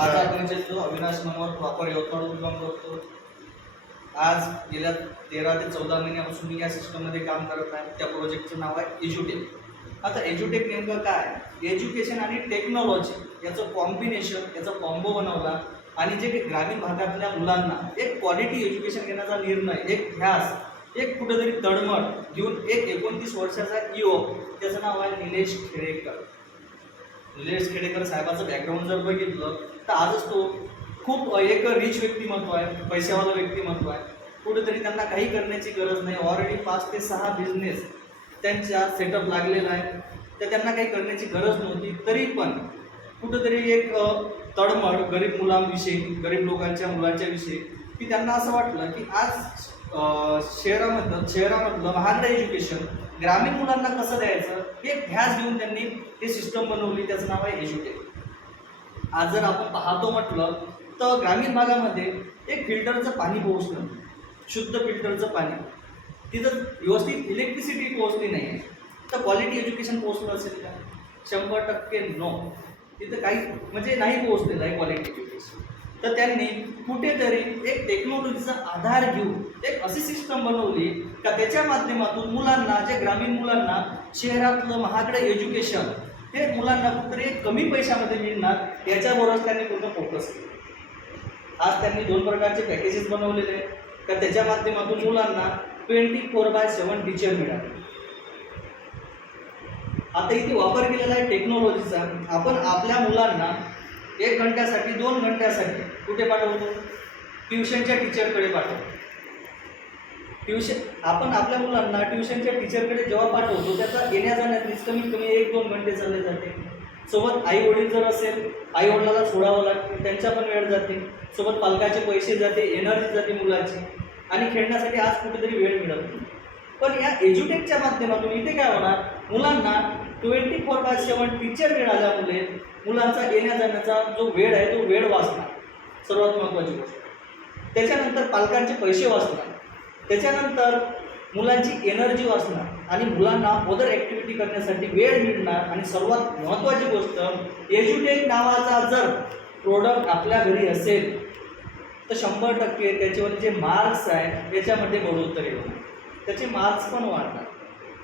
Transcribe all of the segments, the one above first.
माझा परिचय तो अविनाश मनोहर प्रॉपर यवतमाळ करतो आज गेल्या तेरा ते चौदा महिन्यापासून मी या सिस्टममध्ये काम करत आहे. त्या प्रोजेक्टचं नाव आहे एज्युटेक आता एज्युटेक नेमकं काय? एज्युकेशन आणि टेक्नॉलॉजी याचं कॉम्बिनेशन याचा कॉम्बो बनवला आणि जे काही ग्रामीण भागातल्या मुलांना एक क्वालिटी एज्युकेशन घेण्याचा निर्णय एक ध्यास एक कुठेतरी तळमळ घेऊन एक एकोणतीस वर्षाचा इओ त्याचं नाव आहे निलेश खेडेकर. निलेश खेडेकर साहेबाचं बॅकग्राऊंड जर बघितलं तर आजच तो खूप एक रिच व्यक्तिमत्व आहे पैशावाला व्यक्तिमत्व आहे. कुठेतरी त्यांना काही करण्याची गरज नाही. ऑलरेडी पाच ते सहा बिझनेस त्यांच्या सेटअप लागलेला आहे. तर त्यांना काही करण्याची गरज नव्हती. तरी पण कुठंतरी एक अ, तळमळ गरीब मुलांविषयी गरीब लोकांच्या मुलांच्या विषयी की त्यांना असं वाटलं की आज शहरामधलं शहरामधलं महागडं एज्युकेशन ग्रामीण मुलांना कसं द्यायचं हे ध्यास घेऊन त्यांनी हे सिस्टम बनवली त्याचं नाव आहे एज्युकेट आज जर आपण पाहतो म्हटलं तर ग्रामीण भागामध्ये एक फिल्टरचं पाणी पोहोचलं. शुद्ध फिल्टरचं पाणी. तिथं व्यवस्थित इलेक्ट्रिसिटी पोहोचली नाही आहे तर क्वालिटी एज्युकेशन पोहोचलं असेल का? शंभर टक्के नो तिथं काही म्हणजे नाही पोहोचलेलं आहे क्वालिटी एज्युकेशन तर त्यांनी कुठेतरी एक टेक्नॉलॉजीचा आधार घेऊन एक अशी सिस्टम बनवली का त्याच्या माध्यमातून मुलांना जे ग्रामीण मुलांना शहरातलं महागडं एज्युकेशन हे मुलांना कुठेतरी एक कमी पैशामध्ये मिळणार याच्यावरच त्यांनी पूर्ण फोकस आज त्यांनी दोन प्रकारचे पॅकेजेस बनवलेले आहेत. का त्याच्या माध्यमातून मुलांना twenty four by seven teacher मिळाले. आता इथे वापर केलेला आहे टेक्नॉलॉजीचा आपण आपल्या मुलांना एक घंट्यासाठी दोन घंट्यासाठी कुठे पाठवतो? ट्युशनच्या टीचरकडे पाठवतो. ट्युशन आपण आपल्या मुलांना ट्युशनच्या टीचरकडे जेव्हा पाठवतो त्याचा येण्या जाण्यात कमीत कमी एक दोन घंटे चालले जाते. सोबत आई वडील जर असेल आई वडिलाला सोडावं लागते त्यांचा पण वेळ जाते. सोबत पालकाचे पैसे जाते एनर्जी जाते मुलाची. आणि खेळण्यासाठी आज कुठेतरी वेळ मिळत पण या एज्युटेकच्या माध्यमातून इथे काय होणार? मुलांना twenty four by seven teacher मिळाल्यामुळे मुलांचा येण्या जाण्याचा जो वेळ आहे तो वेळ वाचणार सर्वात महत्त्वाची गोष्ट. त्याच्यानंतर पालकांचे पैसे वाचणार. त्याच्यानंतर मुलांची एनर्जी वाचणार आणि मुलांना अदर ॲक्टिव्हिटी करण्यासाठी वेळ मिळणार आणि सर्वात महत्त्वाची गोष्ट एज्युटेक नावाचा जर प्रोडक्ट आपल्या घरी असेल तर शंभर टक्के त्याच्यावर जे मार्क्स आहे त्याच्यामध्ये बढोत्तरी होणार. त्याचे मार्क्स पण वाढणार.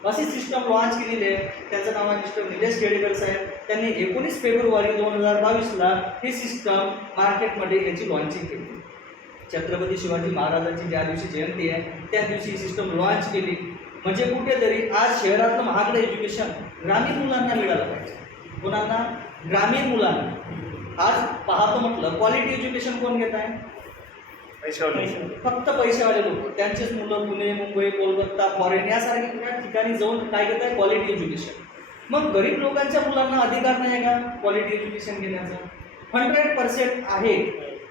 अशी सिस्टम लॉन्च केलेली आहे. त्याचं नाव आहे मिस्टर निलेश केडेकर साहेब. त्यांनी एकोणीस फेब्रुवारी दोन हजार बावीसला ही सिस्टम मार्केटमध्ये याची लॉन्चिंग केली. छत्रपती शिवाजी महाराजांची ज्या दिवशी जयंती आहे त्या दिवशी ही सिस्टम लॉन्च केली. म्हणजे कुठेतरी आज शहरातलं महागडं एज्युकेशन ग्रामीण मुलांना मिळालं पाहिजे. मुलांना ग्रामीण मुलांना. आज पाहतो म्हटलं क्वालिटी एज्युकेशन कोण घेत आहे? फक्त पैसेवाले लोक. त्यांचेच मुलं पुणे मुंबई कोलकाता फॉरेन यासारख्या ठिकाणी जाऊन काय घेत आहे क्वालिटी एज्युकेशन मग गरीब लोकांच्या मुलांना अधिकार नाही आहे का? क्वालिटी एज्युकेशन घेण्याचा. हंड्रेड पर्सेंट आहे.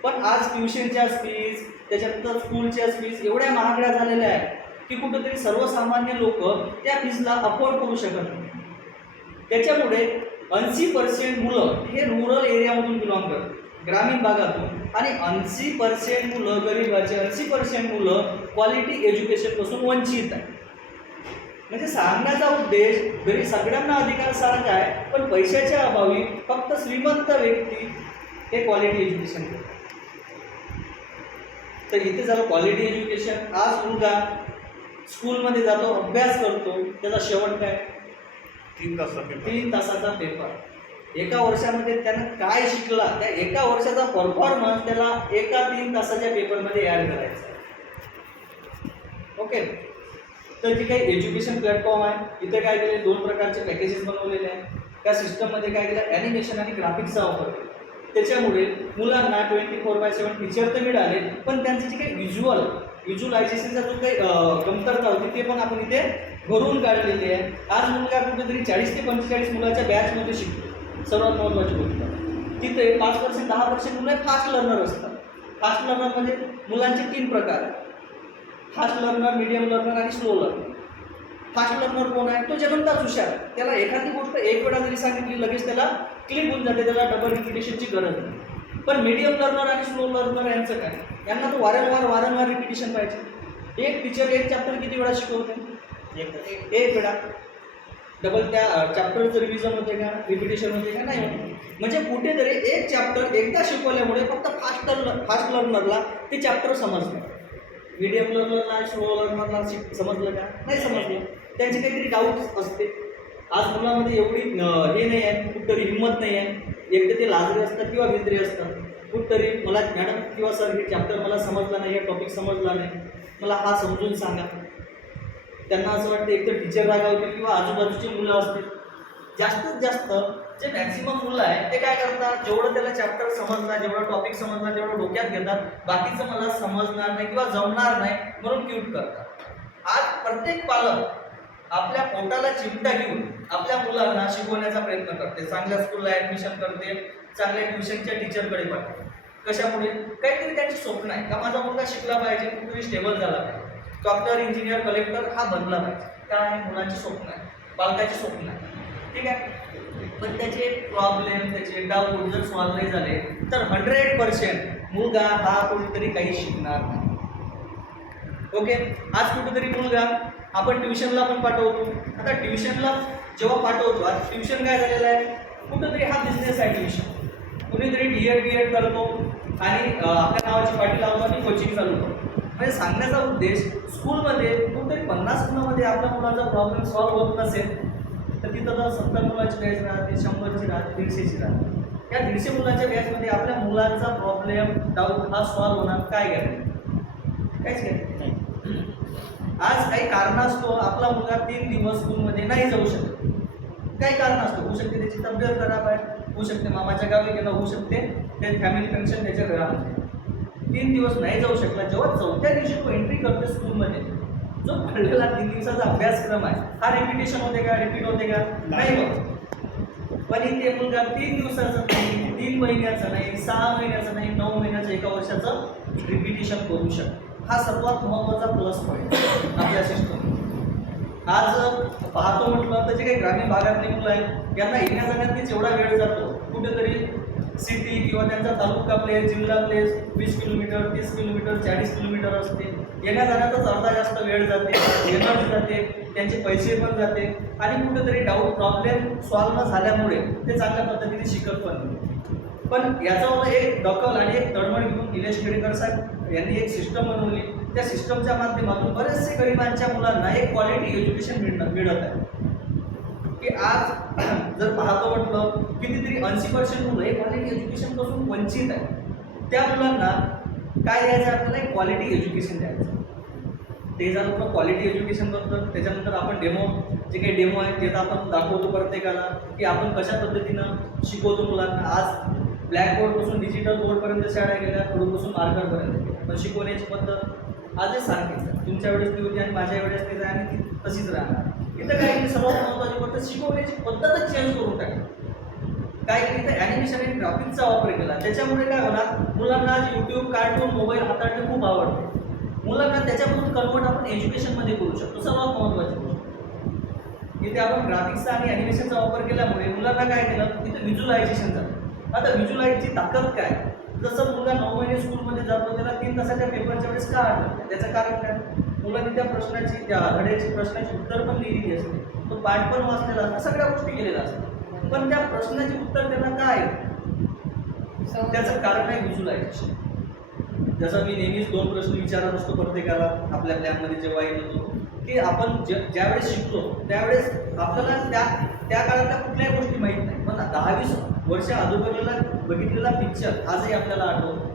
पण आज ट्युशनच्या फीज त्याच्यानंतर स्कूलच्या फीज एवढ्या महागड्या झालेल्या आहेत की कुठेतरी सर्वसामान्य लोक त्या फीजला अफोर्ड करू शकत नाही. त्याच्यामुळे ऐंशी पर्सेंट मुलं हे रुरल एरियामधून बिलॉंग करतात. ग्रामीण भागातून. आणि ऐंशी पर्सेंट मुलं गरीबाचे ऐंशी पर्सेंट मुलं क्वालिटी एज्युकेशनपासून वंचित आहे म्हणजे सांगण्याचा उद्देश जरी सगळ्यांना अधिकार सारखा आहे पण पैशाच्या अभावी फक्त श्रीमंत व्यक्ती हे क्वालिटी एज्युकेशन घेतात तर इथे झालं क्वालिटी एज्युकेशन आज मुलगा स्कूलमध्ये जातो अभ्यास करतो त्याचा शेवट काय? तीन तास तीन तासाचा पेपर एका वर्षामध्ये त्यानं काय शिकला? त्या एका वर्षाचा परफॉर्मन्स त्याला एका तीन तासाच्या पेपरमध्ये ॲड करायचा. ओके तर जे काही एज्युकेशन प्लॅटफॉर्म आहे इथे काय केले दोन प्रकारचे पॅकेजेस बनवलेले आहे त्या सिस्टममध्ये काय केलं? ॲनिमेशन आणि ग्राफिक्सचा वापर केला. त्याच्यामुळे मुलांना twenty four by seven teacher तर मिळाले पण त्यांचे जे काही व्हिज्युअल व्हिज्युअलायझेशनचा जो काही कमतरता होती ते पण आपण इथे भरून काढलेली आहे. आज मुलगा कुठेतरी चाळीस ते पंचेचाळीस मुलाच्या बॅचमध्ये शिकतो सर्वात महत्त्वाची गोष्ट. तिथे पाच पर्सेंट दहा पर्सेंट मुलं फास्ट लर्नर असतात. फास्ट लर्नर म्हणजे मुलांचे तीन प्रकार आहेत. फास्ट लर्नर मीडियम लर्नर आणि स्लो लर्नर फास्ट लर्नर कोण आहे? तो जन्मताच हुशार. त्याला एखादी गोष्ट एक वेळा जरी सांगितली लगेच त्याला क्लिक होऊन जाते त्याला डबल रिपिटेशनची गरज नाही. पण मीडियम लर्नर आणि स्लो लर्नर यांचं काय? यांना तो वारंवार वारंवार रिपिटेशन पाहिजे. एक टीचर एक चॅप्टर किती वेळा शिकवते? एक वेळा. डबल त्या चॅप्टरचं रिव्हिजन होते का? रिपिटेशन होते का? नाही होत. म्हणजे कुठेतरी एक चॅप्टर एकदा शिकवल्यामुळे फक्त फास्ट फास्ट लर्नरला ते चॅप्टर समजलं. मीडियम लर्नरला स्लो लर्नरला शिक समजलं का? नाही समजलं. त्यांची काहीतरी डाऊट्स असते. आज मुलामध्ये एवढी हे नाही आहे कुठतरी हिंमत नाही आहे. एकदा ते लाजरे असतात किंवा भित्रे असतात. कुठतरी मला मॅडम किंवा सर हे चॅप्टर मला समजला नाही हे टॉपिक समजला नाही. मला हा समजून सांगा. त्यांना असं वाटतं एक तर टीचर रागावतील किंवा आजूबाजूची मुलं असतील. जास्तीत जास्त जे मॅक्सिमम मुलं आहे ते काय करतात? जेवढं त्याला चॅप्टर समजणार जेवढं टॉपिक समजणार जेवढं डोक्यात घेतात. बाकीचं मला समजणार नाही किंवा जमणार नाही म्हणून क्यूट करतात. आज प्रत्येक पालक आपल्या पोटाला चिमटा घेऊन आपल्या मुलांना शिकवण्याचा प्रयत्न करते. चांगल्या स्कूलला ऍडमिशन करते चांगल्या ट्युशनच्या टीचरकडे पाठवते. कशामुळे? काहीतरी त्यांची स्वप्न आहे. का माझा मुलगा शिकला पाहिजे? कुठेतरी स्टेबल झाला पाहिजे. डॉक्टर इंजिनियर कलेक्टर हा बनला पाहिजे काय मुलांचे स्वप्न आहे पालकाचे स्वप्न आहे. ठीक आहे? पण त्याचे प्रॉब्लेम त्याचे डाऊट जर सॉल्व्ह नाही झाले तर हंड्रेड पर्सेंट मुलगा हा कुठेतरी काही शिकणार नाही. ओके आज कुठेतरी मुलगा आपण ट्युशनला पण पाठवतो. आता ट्युशनला जेव्हा पाठवतो आज ट्युशन काय झालेलं आहे? कुठंतरी हा बिझनेस आहे ट्युशन कुणीतरी डी एड बी एड करतो आणि आपल्या नावाची पाठी लावतो आणि कोचिंग चालू करतो. म्हणजे सांगण्याचा उद्देश स्कूलमध्ये कुठेतरी पन्नास मुलामध्ये आपल्या मुलाचा प्रॉब्लेम सॉल्व्ह होत नसेल तर तिथं तर सत्तर मुलाची बॅच राहते शंभरची राहते दीडशेची राहते. या दीडशे मुलाच्या बॅचमध्ये आपल्या मुलांचा प्रॉब्लेम डाऊट हा सॉल्व्ह होणार काय गॅरंटी काहीच गॅरंटी आज काही कारणास्तव आपला मुलगा तीन दिवस स्कूलमध्ये नाही जाऊ शकत. काही कारण असतो होऊ शकते त्याची तब्येत खराब आहे होऊ शकते मामाच्या गावी गेलं होऊ शकते. ते फॅमिली फंक्शन त्याच्या घरामध्ये. तीन दिवस नाही जाऊ शकला जेव्हा चौथ्या दिवशी तो एंट्री करते स्कूलमध्ये जो पडलेला तीन दिवसाचा अभ्यासक्रम आहे हा रिपिटेशन होते का रिपीट होते का? नाही होत. पण इथे मुलगा तीन दिवसाचा नाही तीन महिन्याचा नाही सहा महिन्याचा नाही नऊ महिन्याचं एका वर्षाचं रिपिटेशन करू शकतो. हा सर्वात महत्त्वाचा प्लस पॉईंट आपल्या सिस्टम आज पाहतो म्हटलं तर जे काही ग्रामीण भागातली मुलं आहेत यांना येण्या जाण्यातच एवढा वेळ जातो. कुठेतरी सिटी किंवा त्यांचा तालुका प्लेस जिल्हा प्लेस वीस किलोमीटर तीस किलोमीटर चाळीस किलोमीटर असते. येण्या जाण्यातच अर्धा जास्त वेळ जाते एनर्जी जाते त्यांचे पैसे पण जाते. आणि कुठेतरी डाऊट प्रॉब्लेम सॉल्व न झाल्यामुळे ते चांगल्या पद्धतीने शिकत पण नाही. पण याचा एक दखल आणि एक तळमळ घेऊन निलेश खेडेकर साहेब यांनी एक सिस्टम बनवली. त्या सिस्टमच्या माध्यमातून बरेचसे गरिबांच्या मुलांना एक क्वालिटी एज्युकेशन मिळणं मिळत आहे. की आज जर पाहतो म्हटलं कितीतरी ऐंशी पर्सेंट मुलं हे क्वालिटी एज्युकेशनपासून वंचित आहे त्या मुलांना काय द्यायचं आपल्याला? एक क्वालिटी एज्युकेशन द्यायचं ते झालं आपलं क्वालिटी एज्युकेशन करतं त्याच्यानंतर आपण डेमो जे काही डेमो आहे ते तर आपण दाखवतो प्रत्येकाला की आपण कशा पद्धतीनं शिकवतो मुलांना. आज ब्लॅकबोर्डपासून डिजिटल बोर्डपर्यंत शाळा गेल्या कडूपासून मार्करपर्यंत गेल्या. पण शिकवण्याची पद्धत आजच सारखीच आहे. तुमच्या वेळेस ती होती आणि माझ्या वेळेस ती आहे आणि ती तशीच राहणार. इथं काय केली सर्वात महत्त्वाची गोष्ट शिकवण्याची पद्धतच चेंज करून टाकली. काय केली? इथं ॲनिमेशन आणि ग्राफिक्सचा वापर केला. त्याच्यामुळे काय होणार? मुलांना आज यूट्यूब कार्टून मोबाईल हाताळणे खूप आवडते. मुलांना त्याच्यामधून कन्वर्ट आपण एज्युकेशनमध्ये करू शकतो. सर्वात महत्त्वाची गोष्ट. इथे आपण ग्राफिक्सचा आणि ॲनिमेशनचा वापर केल्यामुळे मुलांना काय केलं? इथं व्हिज्युलायझेशन झालं. आता व्हिज्युलाइजची ताकद काय? जसं मुलगा नऊ महिने स्कूलमध्ये जातो त्याला तीन तासाच्या पेपरच्या वेळेस का आठवत त्याचं कारण काय? मुलांनी त्या प्रश्नाची त्या घड्याची प्रश्नाची उत्तर पण लिहिलेली असते. तो पाठ पण वाचलेला असतो. सगळ्या गोष्टी केलेल्या असतात. पण त्या प्रश्नाची उत्तर त्यांना काय? आहे? त्याचं कारण आहे व्हिज्युलायझेशन जसं मी नेहमीच दोन प्रश्न विचारत असतो प्रत्येकाला आपल्या प्लॅनमध्ये जेव्हा येत होतो की आपण ज्या ज्यावेळेस शिकतो त्यावेळेस आपल्याला त्या त्या काळातल्या कुठल्याही गोष्टी माहीत नाही. पण दहावीस वर्ष अगोदरला बघितलेला पिक्चर आजही आपल्याला आठवतो.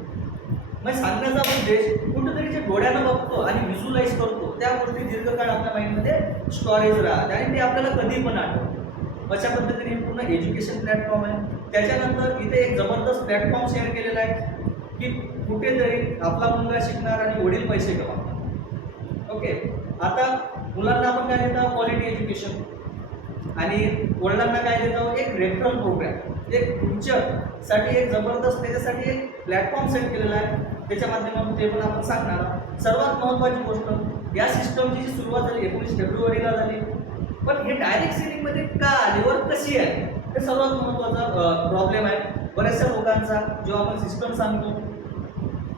मग सांगण्याचा उद्देश कुठेतरी जे डोळ्यानं बघतो आणि व्हिज्युलाइज करतो त्या गोष्टी दीर्घकाळ आपल्या माइंडमध्ये स्टोरेज राहतात आणि ते आपल्याला कधी पण आठवतं. अशा पद्धतीने पूर्ण एज्युकेशन प्लॅटफॉर्म आहे. त्याच्यानंतर इथे एक जबरदस्त प्लॅटफॉर्म शेअर केलेला आहे की कुठेतरी आपला मुलगा शिकणार आणि वडील पैसे कमावणार. ओके आता मुलांना आपण काय देतो? क्वालिटी एज्युकेशन आणि वडिलांना काय देतो? एक रेफरल प्रोग्राम एक फ्युचरसाठी एक जबरदस्त त्याच्यासाठी एक प्लॅटफॉर्म सेट केलेला आहे. त्याच्या माध्यमातून ते पण आपण सांगणार सर्वात महत्त्वाची गोष्ट या सिस्टमची जी सुरुवात झाली एकोणीस फेब्रुवारीला झाली. पण हे डायरेक्ट सेलिंगमध्ये का आली? वर कशी आहे? हे सर्वात महत्त्वाचा प्रॉब्लेम आहे. बऱ्याचशा लोकांचा जेव्हा आपण सिस्टम सांगतो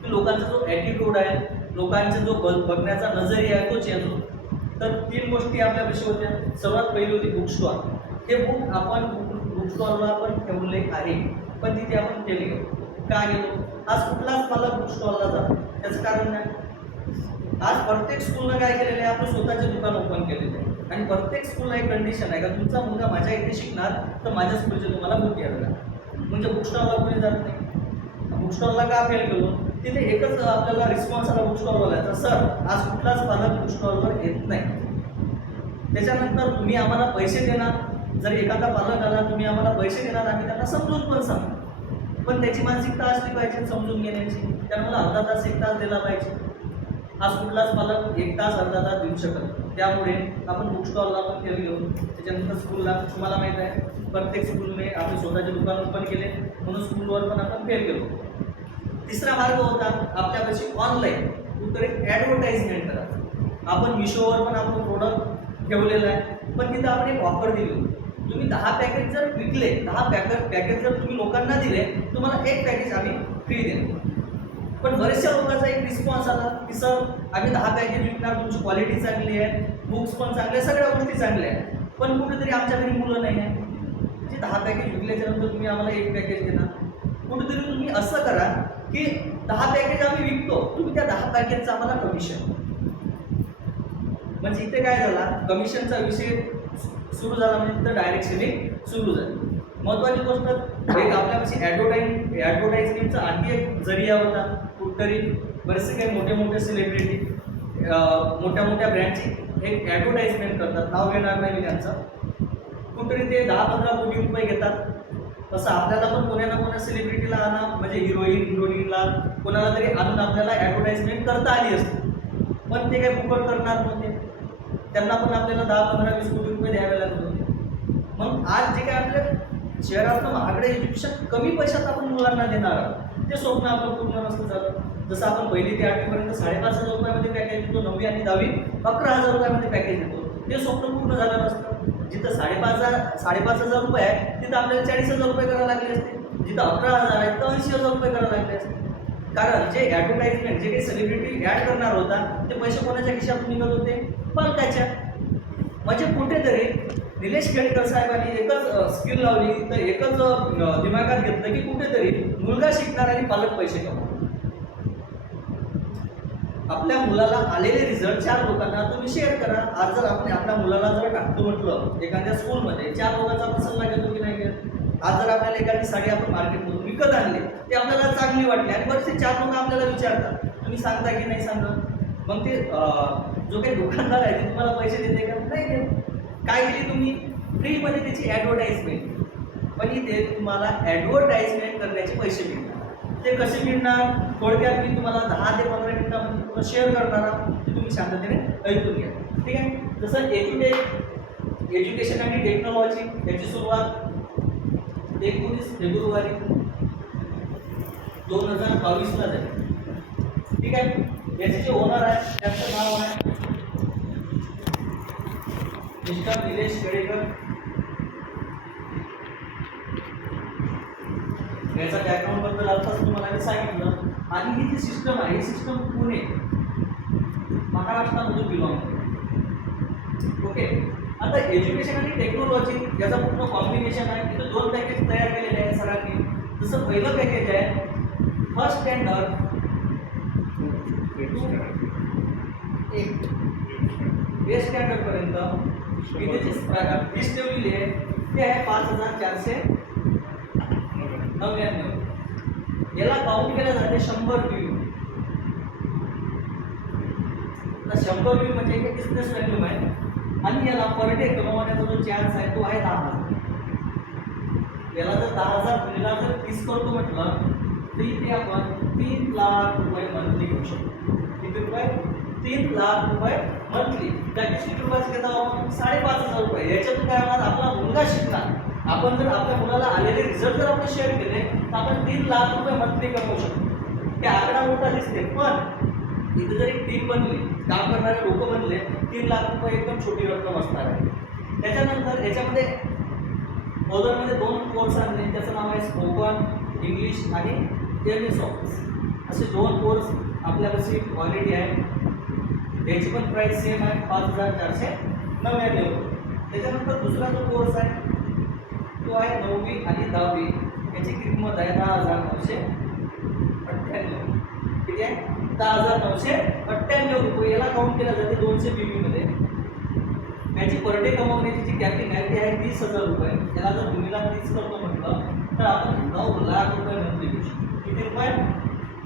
लोकांचा जो ॲटिट्यूड आहे लोकांचा जो बघण्याचा नजरिया आहे तो चेंज होतो. तर तीन गोष्टी आपल्यापाशी होत्या सर्वात पहिली होती बुक स्टॉल हे बुक आपण बुक स्टॉलला आपण ठेवले आहे. पण तिथे आपण केले गेलो का गेलो आज कुठलाच मला बुक स्टॉलला जातो त्याचं कारण नाही आज प्रत्येक स्कूलनं काय केलेलं आहे? आपलं स्वतःचे दुकान ओपन केलेलं आहे. आणि प्रत्येक स्कूलला एक कंडिशन आहे का? तुमचा मुलगा माझ्या इथे शिकणार तर माझ्या स्कूलचे तुम्हाला बुक घ्यावे लागणार म्हणजे बुक स्टॉलला कोणी जात नाही. बुक स्टॉलला का फेल गेलो तिथे एकच आपल्याला रिस्पॉन्स आला बुक तर सर आज कुठलाच पालक बुक स्टॉलवर येत नाही. त्याच्यानंतर तुम्ही आम्हाला पैसे देणार. जर एखादा पालक आला तुम्ही आम्हाला पैसे देणार आम्ही त्यांना समजून पण सांगू. पण त्याची मानसिकता असली पाहिजे समजून घेण्याची. त्यानं मला अर्धा तास एक तास दिला पाहिजे. आज कुठलाच पालक एक तास अर्धा तास देऊ शकत त्यामुळे आपण बुक स्टॉलला पण केलं घेऊ. त्याच्यानंतर स्कूलला तुम्हाला माहीत आहे प्रत्येक स्कूलने आपले स्वतःचे दुकान ओपन केले. म्हणून स्कूलवर पण आपण फेल गेलो तिसरा मार्ग होता आपल्यापाशी ऑनलाईन कुठतरी ॲडव्हर्टाईजमेंट करा. आपण मिशोवर पण आपलं प्रोडक्ट ठेवलेलं आहे. पण तिथं आपण एक ऑफर दिली होती. तुम्ही दहा पॅकेज जर विकले दहा पॅकेज पॅकेज जर तुम्ही लोकांना दिले तुम्हाला एक पॅकेज आम्ही फ्री देणार. पण बऱ्याचशा लोकांचा एक रिस्पॉन्स आला की सर आम्ही दहा पॅकेज विकणार तुमची क्वालिटी चांगली आहे बुक्स पण चांगले सगळ्या गोष्टी चांगल्या आहेत. पण कुठेतरी आमच्या घरी मुलं नाही आहे म्हणजे दहा पॅकेज विकल्याच्या नंतर तुम्ही आम्हाला एक पॅकेज देणार. कुठेतरी तुम्ही असं करा की दहा पॅकेज आम्ही विकतो तुम्ही त्या दहा पॅकेजचं आम्हाला कमिशन म्हणजे इथे काय झाला कमिशनचा विषय सुरू झाला म्हणजे तिथं डायरेक्ट सेलिंग सुरू झाली. महत्वाची गोष्ट एक आपल्यापाशी ॲडव्हर्टाईज ॲडव्हर्टाईजमेंटचा आणखी एक जरिया होता कुठतरी बरेचसे काही मोठे मोठे सेलिब्रिटी मोठ्या मोठ्या ब्रँडची एक ॲडव्हर्टाईजमेंट करतात नाव घेणार नाही मी त्यांचं. कुठतरी ते दहा पंधरा कोटी रुपये घेतात. तसं आपल्याला पण कोण्या ना कोण्या सेलिब्रिटीला आणा म्हणजे हिरोईन हिरोईनला कोणाला तरी आणून आपल्याला ॲडव्हर्टाइजमेंट करता आली असते. पण ते काही फुकट करणार नव्हते. त्यांना पण आपल्याला दहा पंधरा वीस कोटी रुपये द्यावे लागत होते. मग आज जे काय आपल्या शहरातलं महागडे एज्युकेशन कमी पैशात आपण मुलांना देणार आहोत ते स्वप्न आपलं पूर्ण नसतं झालं. जसं आपण पहिली ते आठवीपर्यंत साडेपाच हजार रुपयामध्ये पॅकेज देतो नववी आणि दहावी अकरा हजार रुपयामध्ये पॅकेज देतो. ते स्वप्न पूर्ण झालं नसतं. जिथं साडेपाच हजार साडेपाच हजार रुपये आहे तिथं आपल्याला चाळीस हजार रुपये करावे लागले असते. जिथं अकरा हजार आहे तिथं ऐंशी हजार रुपये करावे लागले असते. कारण जे ॲडव्हर्टाईजमेंट जे काही सेलिब्रिटी ॲड करणार होता ते पैसे कोणाच्या खिशातून निघत होते? पालकाच्या. म्हणजे कुठेतरी निलेश केळकर साहेबांनी एकच स्किल लावली तर एकच दिमागात घेतलं की कुठेतरी मुलगा शिकणार आणि पालक पैसे कमवणार आपल्या मुलाला आलेले रिझल्ट चार लोकांना तुम्ही शेअर करा. आज जर आपण आपल्या मुलाला जर टाकतो म्हटलं एखाद्या स्कूलमध्ये चार लोकांचा आपण सल्ला घेतो की नाही घेत? आज जर आपल्याला एखादी साडी आपण मार्केटमधून विकत आणली ती आपल्याला चांगली वाटली आणि बरेचसे चार लोक आपल्याला विचारतात तुम्ही सांगता की नाही सांगत? मग ते जो काही दुकानदार आहे ते तुम्हाला पैसे देते का? नाही देत. काय केली तुम्ही? फ्रीमध्ये त्याची ॲडव्हर्टाईजमेंट पण इथे तुम्हाला ॲडव्हर्टाईजमेंट करण्याचे पैसे मिळते ते कसे मिळणार? थोडक्यात मी तुम्हाला दहा ते पंधरा मिनिटामध्ये तुम्हाला शेअर करणार आहोत. ते तुम्ही शांततेने ऐकून घ्या. ठीक आहे? जसं एज्युटे एज्युकेशन आणि टेक्नॉलॉजी याची सुरुवात एकोणीस फेब्रुवारी दोन हजार बावीसला झाली. ठीक आहे? याचे जे ओनर आहे त्यांचं नाव आहे मिस्टर निलेश केळेकर याचा बॅकग्राऊंडबद्दल आताच मी सांगितलं आणि ही जी सिस्टम आहे ही सिस्टम पुणे महाराष्ट्रामधून बिलॉंग करते. ओके आता एज्युकेशन आणि टेक्नॉलॉजी याचा पूर्ण कॉम्बिनेशन आहे तिथं दोन पॅकेज तयार केलेले आहेत सरांनी जसं पहिलं पॅकेज आहे फर्स्ट स्टँडर्ड एक. ए स्टँडर्डपर्यंत इथे जी फीस ठेवलेली आहे ते आहे पाच हजार चारशे नव्याण्णव. याला काउंट केलं जाते शंभर व्ह्यू शंभर व्ह्यू म्हणजे एक बिझनेस व्हॅल्यू आहे. आणि याला पर डे कमवण्याचा जो चान्स आहे तो आहे दहा हजार. याला जर दहा हजार मुलीला जर तीस करतो म्हटलं तर इथे आपण तीन लाख रुपये मंथली घेऊ शकतो. किती रुपये? तीन लाख रुपये मंथली त्या किती रुपयाचं घेता आपण साडेपाच हजार रुपये. याच्यातून काय होणार? आपला मुलगा शिकणार. आपण जर आपल्या मुलाला आलेले रिझल्ट जर आपण शेअर केले तर आपण तीन लाख रुपये मंथली कमवू शकतो. ते आकडा मोठा दिसते पण इथे जर एक टीम बनली काम करणारे लोक बनले तीन लाख रुपये एकदम छोटी रक्कम असणार आहे. त्याच्यानंतर याच्यामध्ये ओदरमध्ये दोन कोर्स आणले त्याचं नाव आहे स्पोकन इंग्लिश आणि एम एस ऑफिस असे दोन कोर्स आपल्यापाशी क्वालिटी आहे. याची पण प्राईस सेम आहे पाच हजार चारशे नव्याण्णव. त्याच्यानंतर दुसरा जो कोर्स आहे तो आहे नववी आणि दहावी याची किंमत आहे दहा हजार नऊशे अठ्ठ्याण्णव. ठीक आहे? दहा हजार नऊशे अठ्ठ्याण्णव रुपये. याला काउंट केलं जाते दोनशे बी मध्ये. याची पर डे कमवण्याची जी कॅपिंग आहे ती आहे तीस हजार रुपये. याला जर तुम्हीला तीस करतो म्हटलं तर आपण नऊ लाख रुपये मंथली घेऊ शकतो. किती रुपये?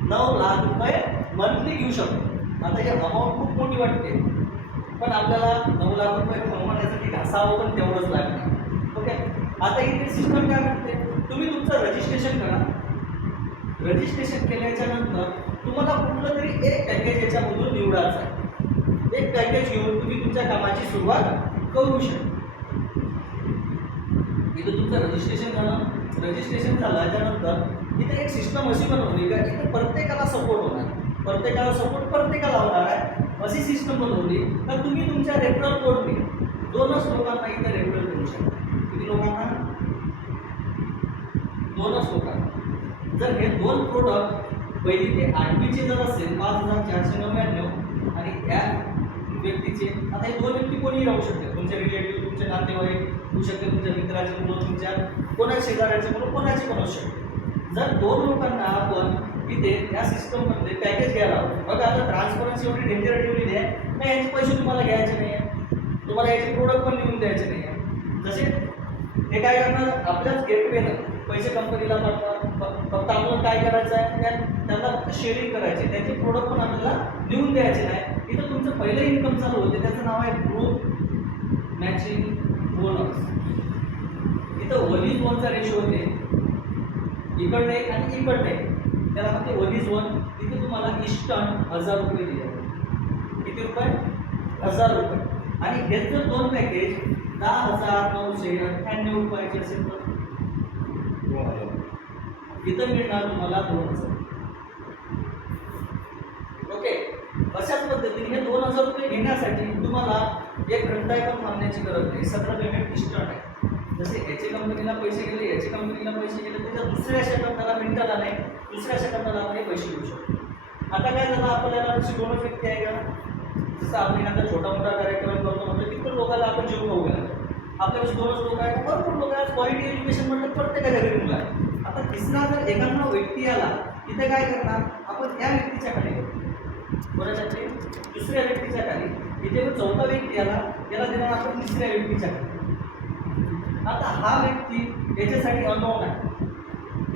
नऊ लाख रुपये मंथली घेऊ शकतो. आता ही अमाऊंट खूप मोठी वाटते. पण आपल्याला नऊ लाख रुपये कमवण्यासाठी घासावं पण तेवढंच लागणार. आता इथे सिस्टम काय म्हणते? तुम्ही तुमचं रजिस्ट्रेशन करा. रजिस्ट्रेशन केल्याच्यानंतर तुम्हाला कुठलं तरी एक पॅकेज याच्यामधून निवडायचं आहे. एक पॅकेज घेऊन तुम्ही तुमच्या कामाची सुरुवात करू शकता. इथं तुमचं रजिस्ट्रेशन झालं. रजिस्ट्रेशन झाल्याच्यानंतर इथे एक सिस्टम अशी बनवली का? इथे प्रत्येकाला सपोर्ट होणार. प्रत्येकाला सपोर्ट प्रत्येकाला होणार आहे. अशी सिस्टम बनवली तर तुम्ही तुमच्या रेफरल कोडने दोनच लोकांना इथे रेफरल करू शकता. किती लोकांना? दोनच होतात जर हे दोन प्रोडक्ट पहिली ते आठवीचे जर असेल पाच हजार चारशे नव्याण्णव आणि या व्यक्तीचे आता हे दोन व्यक्ती कोणीही राहू शकते तुमचे रिलेटिव्ह तुमचे नातेवाईक होऊ शकते तुमच्या मित्राचे मुलं तुमच्या कोणा शेजाऱ्याचे मुलं कोणाचे पण असू शकते. जर दोन लोकांना आपण इथे या सिस्टममध्ये पॅकेज घ्यायला हवं. बघा आता ट्रान्सपरन्सी एवढी डेंजर ठेवलेली आहे. नाही याचे पैसे तुम्हाला घ्यायचे नाही आहे तुम्हाला याचे प्रोडक्ट पण लिहून द्यायचे नाही आहे जसे हे काय करणार? आपल्याच गेटवेनं पैसे कंपनीला पाठवा फक्त आपल्याला काय करायचं आहे त्या त्यांना फक्त शेअरिंग करायचे. त्याचे प्रोडक्ट पण आपल्याला लिहून द्यायचे नाही. इथं तुमचं पहिलं इन्कम चालू होते. त्याचं नाव आहे ग्रुप मॅचिंग बोनस इथं वन इज वनचा रेशो होते. इकडले आणि इकडले त्याला म्हणते वलीज वन तिथे तुम्हाला इस्टन हजार रुपये दिले. किती रुपये? हजार रुपये. आणि हे जर दोन पॅकेज दहा हजार नऊशे अठ्ठ्याण्णव रुपयाचे असेल तर इथं मिळणार तुम्हाला दोन हजार. ओके? अशाच पद्धतीने हे दोन हजार रुपये घेण्यासाठी तुम्हाला एक घंटा पण थांबण्याची गरज नाही. सगळं पेमेंट इन्स्टंट आहे. जसे याची कंपनीला पैसे गेले याची कंपनीला पैसे गेले त्याच्या दुसऱ्या सेकंदाला मिनिटाला नाही. दुसऱ्या सेकंदाला आपण हे पैसे घेऊ शकतो. आता काय झालं? आपल्याला शिकवणं दोनच व्यक्ती आहे का? जसं आपण एखादा छोटा मोठा कार्यक्रम करतो म्हणजे किती लोकांना आपण जीव खाऊ आपल्याकडे दोनच लोक आहेत भरपूर लोक आहेत. क्वालिटी एज्युकेशन म्हटलं प्रत्येकाच्या घरी मुलं आहे. आता तिसरा जर एखादा व्यक्ती आला तिथे काय करणार? आपण या व्यक्तीच्या खाली करू. कोणाच्या दुसऱ्या व्यक्तीच्या खाली. इथे पण चौथा व्यक्ती आला याला देणार आपण तिसऱ्या व्यक्तीच्या खाली. आता हा व्यक्ती याच्यासाठी अनुभव आहे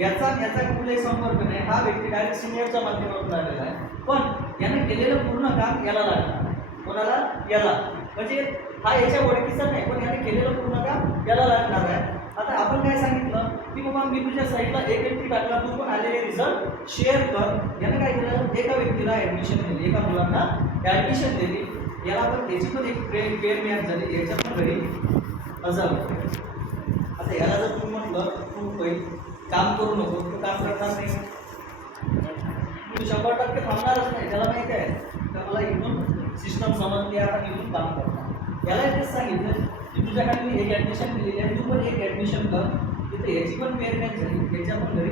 याचा याचा कुठलाही संपर्क नाही. हा व्यक्ती डायरेक्ट सिनियरच्या माध्यमातून आलेला आहे. पण याने केलेलं पूर्ण काम याला लागणार. कोणाला? याला. म्हणजे हा याच्या ओळखीचा नाही पण याने केलेलं पूर्ण काम याला लागणार आहे. आता आपण काय सांगितलं की बाबा मी तुझ्या साईडला एक व्यक्ती टाकला तू पण आलेले रिझल्ट शेअर कर. यानं काय केलं एका व्यक्तीला ॲडमिशन दिली एका मुलांना ॲडमिशन दिली. याला आपण याची पण एक ट्रेन पेअर मॅच झाली याच्या पण घरी हजार. आता याला जर तू म्हटलं तू काम करू नको तू काम करणार नाही. तू शंभर टक्के थांबणारच नाही त्याला माहिती आहे. तर मला इथून सिस्टम समजली आता इथून काम करणार. याला तेच सांगितलं की तुझ्याकडे मी एक ॲडमिशन दिलेली आहे तू पण एक ॲडमिशन कर. तिथे याची पण पेअर नाही झाली याच्या पण घरी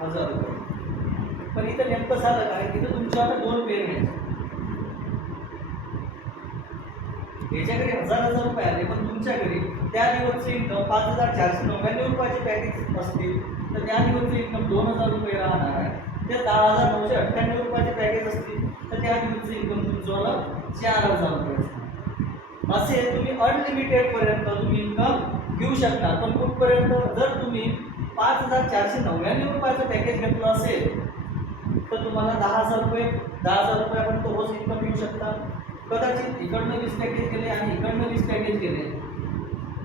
हजार रुपये. पण इथं नेमकं झालं काय? तिथं तुमच्या आता दोन पेअर घ्यायचे याच्याकडे हजार हजार रुपये आले पण तुमच्याकडे त्या दिवसचे इन्कम पाच हजार चारशे नव्याण्णव रुपयाचे पॅकेज असतील. तर त्या दिवसचे इन्कम दोन हजार रुपये राहणार आहे. ते दहा हजार नऊशे अठ्ठ्याण्णव रुपयाचे पॅकेज असतील तर त्या दिवसचे इन्कम तुमचं चार हजार रुपये असे तुम्ही अनलिमिटेड पर्यंत तुम्ही इन्कम घेऊ शकता. पण कुठपर्यंत? जर तुम्ही पाच हजार चारशे नव्याण्णव रुपयाचं पॅकेज घेतलं असेल तर तुम्हाला दहा हजार रुपये दहा हजार रुपयापर्यंत रोज इन्कम येऊ शकता. कदाचित इकडनं वीस पॅकेज गेले आणि इकडनं वीस पॅकेज गेले.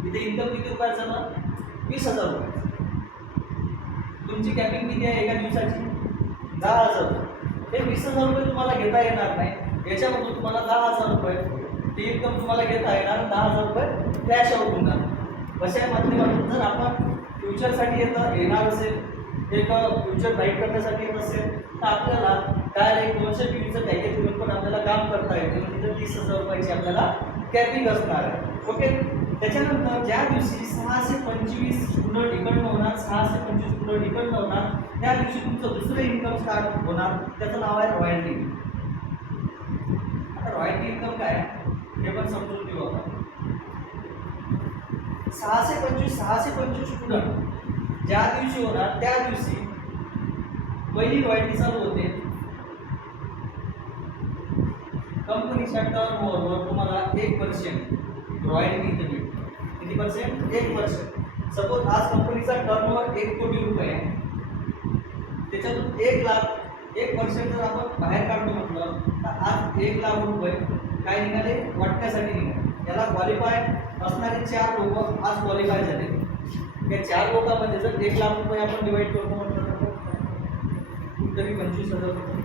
इथे इन्कम किती रुपयाचं ना? वीस हजार रुपये तुमची कॅपिंग किती आहे एका दिवसाची? दहा हजार. रुपये हे वीस हजार रुपये तुम्हाला घेता येणार नाही. याच्यामधून तुम्हाला दहा हजार रुपये ते इन्कम तुम्हाला घेता येणार दहा हजार रुपये कॅश आउट होणार. अशा माध्यमातून जर आपण फ्युचरसाठी येतं येणार असेल एक फ्युचर ब्राईट करण्यासाठी येत असेल तर आपल्याला डायरेक्ट दोनशे टीव्हीचं पॅकेज घेऊन पण आपल्याला काम करता येते. म्हणजे तिथं तीस हजार रुपयाची आपल्याला कॅपिंग असणार आहे. ओके त्याच्यानंतर ज्या दिवशी सहाशे पंचवीस स्टुडंट डिपेंड होणार सहाशे पंचवीस स्टुडंट डिपेंड होणार त्या दिवशी तुमचं दुसरं इन्कम स्टार्ट होणार. त्याचं नाव आहे रॉयल्टी आता रॉयल्टी इन्कम काय? पण समजून घेऊ आपण सहाशे पंचवीस सहाशे पंचवीस स्टुडंट ज्या दिवशी होणार त्या दिवशी। पहिली रॉयल्टी चालू होते. कंपनीच्या टर्न ओव्हरवर तुम्हाला एक पर्सेंट रॉयल्टी इथे मिळते किती पर्सेंट एक पर्सेंट सपोज़ आज कंपनीचा टर्न ओव्हर एक कोटी रुपये आहे. त्याच्यातून एक लाख एक पर्सेंट जर आपण बाहेर काढतो म्हटलं तर आज एक लाख रुपये काय निघाले? वाटण्यासाठी निघाले. याला क्वालिफाय असणारे चार लोक आज क्वालिफाय झाले. या चार लोकांमध्ये जर एक लाख रुपये आपण डिवाईड करतो म्हटलं तर तरी पंचवीस हजार रुपये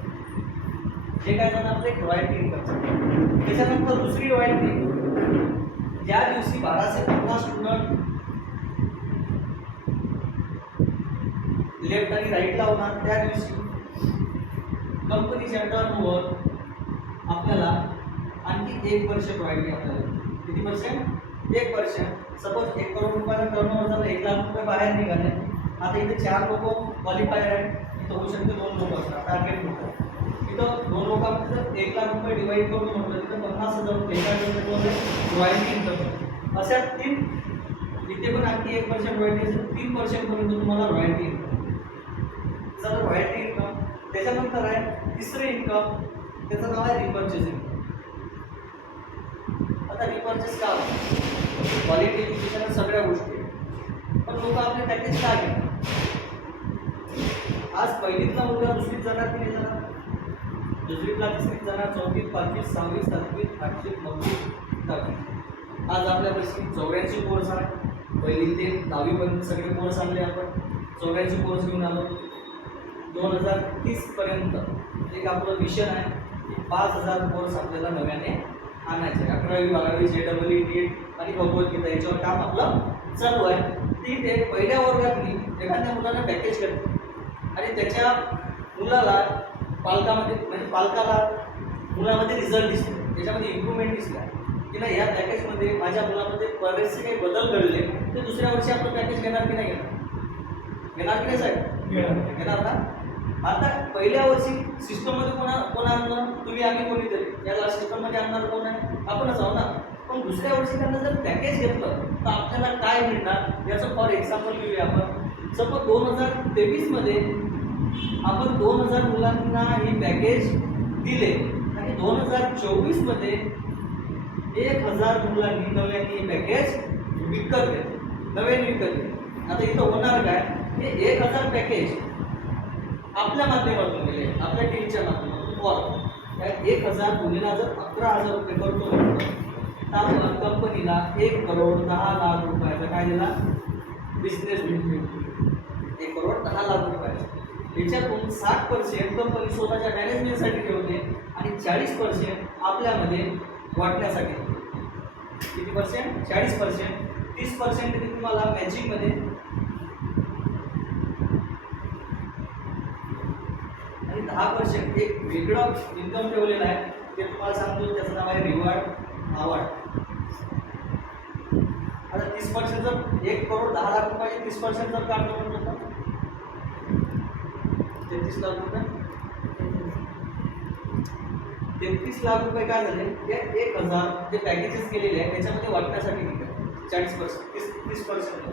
हे काय झालं? आपलं एक रॉयल्टी इन्कम त्याच्यानंतर दुसरी रॉयल्टी ज्या दिवशी बाराशे पन्नास स्टुडंट लेफ्ट आणि राईटला होणार. त्या दिवशी कंपनीच्या टर्नओव्हर आपल्याला आणखी एक पर्सेंट रॉयल्टी आपल्याला. किती पर्सेंट एक पर्सेंट सपोज एक करोड रुपयाला टर्नओव्हर झालं एक लाख रुपये बाहेर निघाले. आता इथे चार लोक क्वालिफायर आहेत. इथं होऊ शकते दोन लोक असणार टार्गेट म्हणतात इथं दोन लोकांमध्ये जर एक लाख रुपये डिवाईड करून म्हटलं तिथं पन्नास हजार रुपये एका दिवसामध्ये रॉयल्टी इन्कम अशा तीन इथे पण आणखी एक पर्सेंट रॉयल्टी असेल तीन पर्सेंटपर्यंत तुम्हाला रॉयल्टी इन्कम जर रॉयल्टी इन्कम त्याच्यानंतर आहे तिसरे इन्कम त्याचं नाव आहे रिपर्चेसिंग आता रिपर्चेस का क्वालिटी एज्युकेशन सगळ्या गोष्टी. पण लोक आपले पॅकेज का घेतात? आज पहिलीतला मुलगा दुसरीत जाणार की नाही जाणार? दुसरीतला तिसरीत जाणार चौथीत पाचवीत सहावीत सातवीत आठवीत नववीत दहावीत. आज आपल्यापाशी चौऱ्याऐंशी कोर्स आहे. पहिली ते दहावीपर्यंत सगळे कोर्स आणले आपण. चौऱ्याऐंशी कोर्स घेऊन आलो. दोन हजार तीसपर्यंत एक आपलं मिशन आहे. की पाच हजार कोर्स आपल्याला नव्याने आणायचे आहे. अकरावी बारावी जे डबल ई नीट आणि भगवद्गीता याच्यावर काम आपलं चालू आहे. ती ते पहिल्या वर्गात मी एखाद्या मुलाला पॅकेज करते. आणि त्याच्या मुलाला पालकामध्ये म्हणजे पालकाला मुलामध्ये रिझल्ट दिसतो. त्याच्यामध्ये इम्प्रूव्हमेंट दिसला. की नाही या पॅकेजमध्ये माझ्या मुलामध्ये बरेचसे काही बदल घडले. ते दुसऱ्या वर्षी आपलं पॅकेज घेणार की नाही घेणार? घेणार की नाही साहेब? घेणार ना आता? पहिल्या वर्षी सिस्टममध्ये कोणा कोण आणणार तुम्ही आम्ही कोणीतरी. याला सिस्टममध्ये आणणार कोण आहे? आपणच आहो ना? पण दुसऱ्या वर्षी त्यांना जर पॅकेज घेतलं तर आपल्याला काय मिळणार? याचं फॉर एक्झाम्पल घेऊया आपण. सपोज दोन हजार तेवीसमध्ये आपण दोन हजार मुलांना ही पॅकेज दिले. आणि दोन हजार चोवीसमध्ये एक हजार मुलांनी नव्याने हे पॅकेज विकत घेतले. नव्याने विकत घेतले. आता इथं होणार काय? हे एक हजार पॅकेज आपल्या माध्यमातून गेले आपल्या टीमच्या माध्यमातून. फॉर एक हजार मुलीला जर अकरा हजार रुपये करतो म्हटलं, तर कंपनीला एक करोड दहा लाख रुपयाचा काय दिला? बिझनेस एक करोड दहा लाख रुपयाचा. याच्यातून साठ पर्सेंट कंपनी स्वतःच्या मॅनेजमेंटसाठी ठेवते आणि चाळीस पर्सेंट आपल्यामध्ये वाटण्यासाठी किती पर्सेंट चाळीस पर्सेंट तीस पर्सेंट तुम्हाला मॅचिंगमध्ये आणि दहा पर्सेंट एक वेगळं इन्कम ठेवलेलं आहे. ते तुम्हाला सांगतो त्याचं नाव आहे रिवॉर्ड आवड आता तीस पर्सेंट जर एक करोड दहा लाख रुपये तीस पर्सेंट जर काढलं म्हटलं तेहतीस लाख रुपये. तेहतीस लाख रुपये काय झाले? ते एक हजार जे पॅकेजेस केलेले आहे त्याच्यामध्ये वाटण्यासाठी निघतात चाळीस पर्सेंट तीस तीस पर्सेंट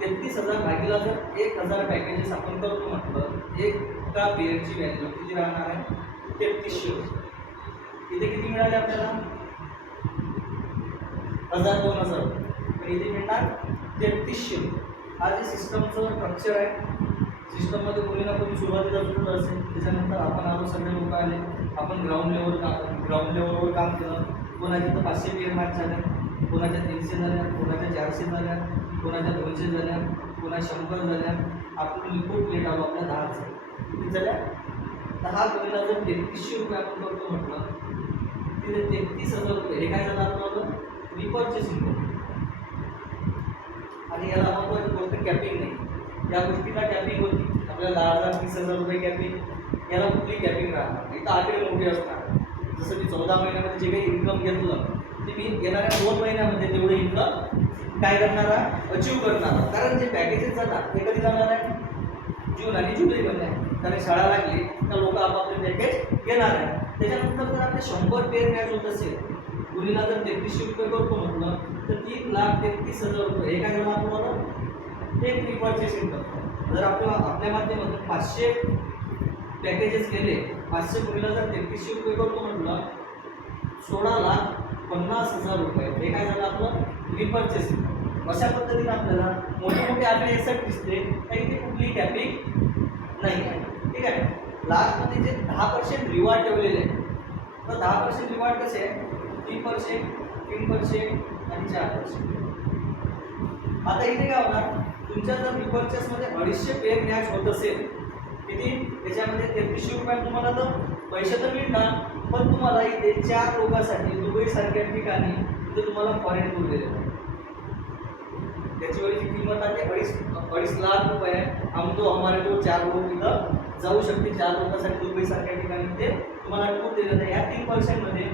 तेहतीस हजार भागीला जर एक हजार पॅकेजेस आपण करतो म्हटलं एका पिरियडची व्हॅल्यू किती राहणार आहे? तेहतीसशे इथे किती मिळाले आपल्याला? हजार दोन हजार पण इथे मिळणार तेहतीसशे हा जे सिस्टमचं स्ट्रक्चर आहे सिस्टममध्ये कोणी ना कोणी सुरुवातीला सुरू असेल त्याच्यानंतर आपण आलो सगळे लोक आले आपण ग्राउंड लेवल काम ग्राउंड लेवलवर काम केलं. कोणाच्या तर पाचशे पेअर मॅच झाल्या कोणाच्या तीनशे झाल्या कोणाच्या चारशे झाल्या कोणाच्या दोनशे झाल्या कोणा शंभर झाल्या. आपण रिपोर्ट प्लेट आलो आपल्या दहा झाल्या झाल्या दहा कोणीला जर तेहतीसशे रुपये आपण करतो म्हटलं तिथे तेहतीस हजार रुपये. हे काय झालं आपलं रिपर्चेसिंग करतो आणि याला आपण गोष्ट कॅपिंग नाही. या गोष्टीला कॅपिंग होती. आपल्याला दहा हजार तीस हजार रुपये कॅपिंग याला कुठली कॅपिंग राहणार? इथं आकडे मोठे असणार. जसं मी चौदा महिन्यामध्ये जे काही इन्कम घेतलं ते मी येणाऱ्या दोन महिन्यामध्ये तेवढं इन्कम काय करणार आहे? अचीव करणार कारण जे पॅकेजेस जातात ते कधी जाणार आहे? जून आणि जुलैमध्ये आहे कारण शाळा लागली तर लोक आपापले पॅकेज घेणार आहे त्याच्यानंतर जर आपले शंभर पेअर मॅच होत असेल मुलीला जर तेहतीसशे रुपये करतो म्हटलं तर तीन लाख तेहतीस हजार रुपये. एका काय तुम्हाला एक रिपर्चेसिंग करतो जर आपल्या आपल्या माध्यमातून पाचशे पॅकेजेस गेले पाचशे मुलीला जर तेहतीसशे रुपये करतो म्हटलं सोळा लाख पन्नास हजार रुपये. हे काय झालं आपलं? रिपर्चेसिंग अशा पद्धतीने आपल्याला मोठे मोठे आकडे एक्सेप्ट दिसते काही ते कुठली कॅपिंग नाही आहे. ठीक आहे? लास्टमध्ये जे दहा पर्सेंट रिवॉर्ड ठेवलेले आहे तर दहा पर्सेंट रिवॉर्ड कसे आहे तीन पर्सेंट तीन पर्सेंट आणि चार पर्सेंट आता इथे काय होणार? तुमच्या जर रिपर्चेसमध्ये अडीचशे पेअर मॅच होत असेल किती? त्याच्यामध्ये तेहतीसशे रुपयात तुम्हाला तर पैसे तर मिळणार पण तुम्हाला इथे चार लोकांसाठी दुबईसारख्या ठिकाणी इथे तुम्हाला फॉरेन टूर दिले जातात. त्याची वेळेची किंमत आहे अडीच अडीच लाख रुपये. आहे हम तो हमारे तो चार लोक इथं जाऊ शकते चार लोकांसाठी दुबईसारख्या ठिकाणी ते तुम्हाला टूर दिलं आहे या तीन पर्सेंटमध्ये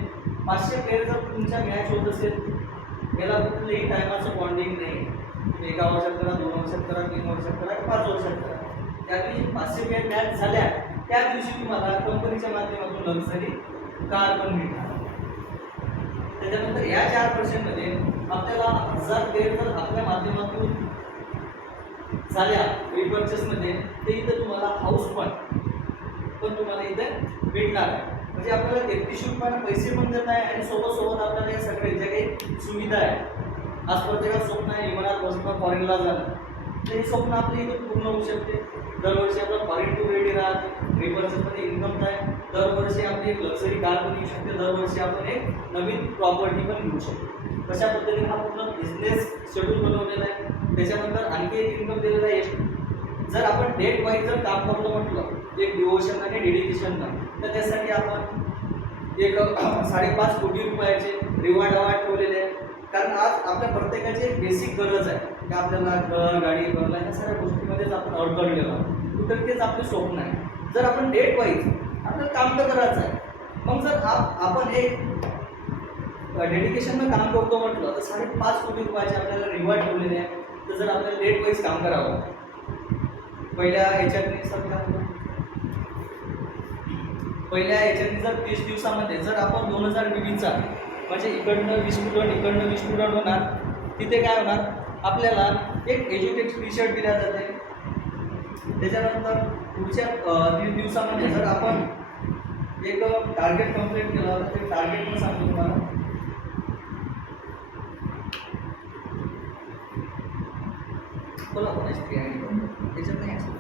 पाचशे पेअर जर तुमच्या मॅच होत असेल याला कुठलंही टायमाचं बॉन्डिंग नाही. तुम्ही एका वर्षात करा दोन वर्षात करा तीन वर्षात करा पाच वर्षात करा. त्या दिवशी पाचशे पेअर मॅच झाल्या त्या दिवशी तुम्हाला कंपनीच्या माध्यमातून लक्झरी कार पण मिळणार. त्याच्यानंतर या चार पर्सेंटमध्ये आपल्याला हजार पेअर जर आपल्या माध्यमातून झाल्या रिपर्चेसमध्ये ते इथं तुम्हाला हाऊस पण पण तुम्हाला इथे भेटणार आहे. म्हणजे आपल्याला तेहतीसशे रुपयाला पैसे पण देत आहे आणि सोबत सोबत आपल्याला या सगळे ज्या काही सुविधा आहे आज प्रत्येकाचं स्वप्न आहे विमानात बसणं फॉरेनला जाणं. तर हे स्वप्न आपलं इथे पूर्ण होऊ शकते. दरवर्षी आपलं फॉरेन टू रेडी राहते. रिपर्चेसमध्ये इन्कम काय? दरवर्षी आपली एक लक्झरी कार पण घेऊ शकते. दरवर्षी आपण एक नवीन प्रॉपर्टी पण घेऊ शकतो. कशा पद्धतीने हा पूर्ण बिझनेस शेड्यूल बनवलेला आहे? त्याच्यानंतर आणखी एक इन्कम दिलेला आहे. जर आपण डेट वाईज जर काम करतो म्हटलं एक डिवोशन आणि डेडिकेशनला तर त्यासाठी आपण एक साडेपाच कोटी रुपयाचे रिवॉर्ड अवॉर्ड ठेवलेले आहे. कारण आज आपल्या प्रत्येकाची एक बेसिक गरज आहे. की आपल्याला घर गाडी बंगला ह्या सगळ्या गोष्टीमध्येच आपण अडकलेलो आहोत कुठं तेच आपलं स्वप्न आहे. जर आपण डेट वाईज आपल्याला काम तर करायचं आहे. मग जर आप आपण एक डेडिकेशननं काम करतो म्हटलं तर साडेपाच कोटी रुपयाचे आपल्याला रिवॉर्ड ठेवलेले आहे तर जर आपल्याला डेट वाईज काम करावं. पहिल्या ह्याच्यातनी सर पहिल्या याच्यातनी जर तीस दिवसामध्ये जर आपण दोन हजार बीबीचा म्हणजे इकडनं वीस स्टुडंट इकडनं वीस स्टुडंट होणार तिथे काय होणार? आपल्याला एक एज्युकेट टी शर्ट दिल्या जाते. त्याच्यानंतर पुढच्या दीड दिवसामध्ये जर आपण एक टार्गेट कंप्लीट केलं तर ते टार्गेट पण सांगतो तुम्हाला. बोला कोणाची ती त्याच्यात नाही असं.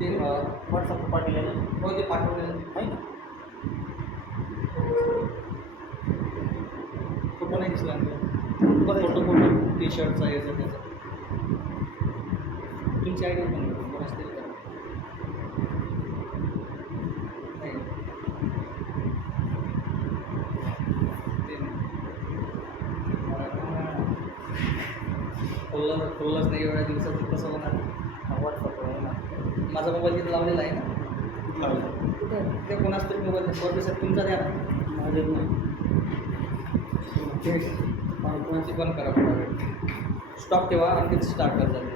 ते व्हॉट्सअप पाठवलेलं हो ते पाठवलेलं. आहे ना? फोटो नाही फोटो फोटो टी शर्टचा याचा त्याचा. तुमची आय डी पण कोणाच तरी करा. नाही. ते नाही. खोललं खोललंच नाही एवढ्या दिवसात कसं होणार. व्हॉट्सअप आहे ना. माझा मोबाईल तिथे लावलेला आहे ना? कुठे? ते कोणाच तरी मोबाईल परदेशात तुमचा द्या ना. माझे नाही. ते पण बंद करा स्टॉप ठेवा आणि ते स्टार्ट करतात